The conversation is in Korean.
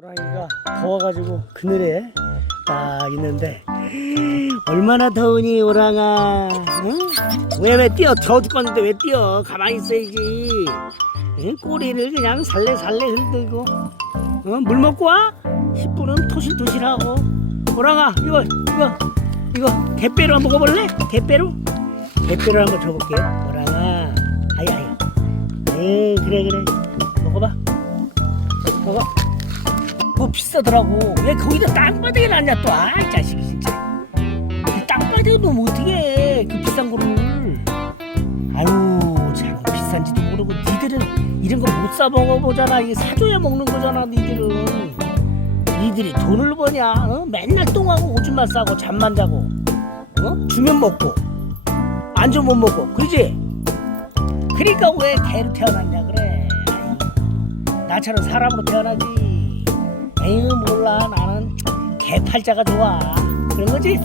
호랑이가 더워가지고 그늘에 딱 있는데 얼마나 더우니 호랑아? 응? 왜왜 뛰어? 더워 죽겠는데 왜 뛰어? 가만히 있어야지. 응? 꼬리를 그냥 살래살래 흔들고. 어? 물 먹고 와? 10분은 토실토실하고. 호랑아 이거 이거 이거 대패로 한번 먹어볼래? 대패로? 대패로 한번 줘볼게요. 호랑아 아이 아이 응 그래 그래. 먹어봐. 먹어 그거 비싸더라고. 왜 거기다 땅바닥에 놨냐 또. 아, 이 자식이 진짜. 그 땅바닥에 놓으면 어떻게 해. 그 비싼 거를. 아유, 참 비싼지도 모르고 니들은 이런 거 못 사 먹어보잖아. 이게 사줘야 먹는 거잖아, 니들은. 니들이 돈을 버냐? 어? 맨날 똥하고 오줌만 싸고 잠만 자고. 어? 주면 먹고. 안 주면 못 먹고. 그러지? 그러니까 왜 개로 태어났냐 그래. 나처럼 사람으로 태어나지. 개팔자가 좋아. 그런 거지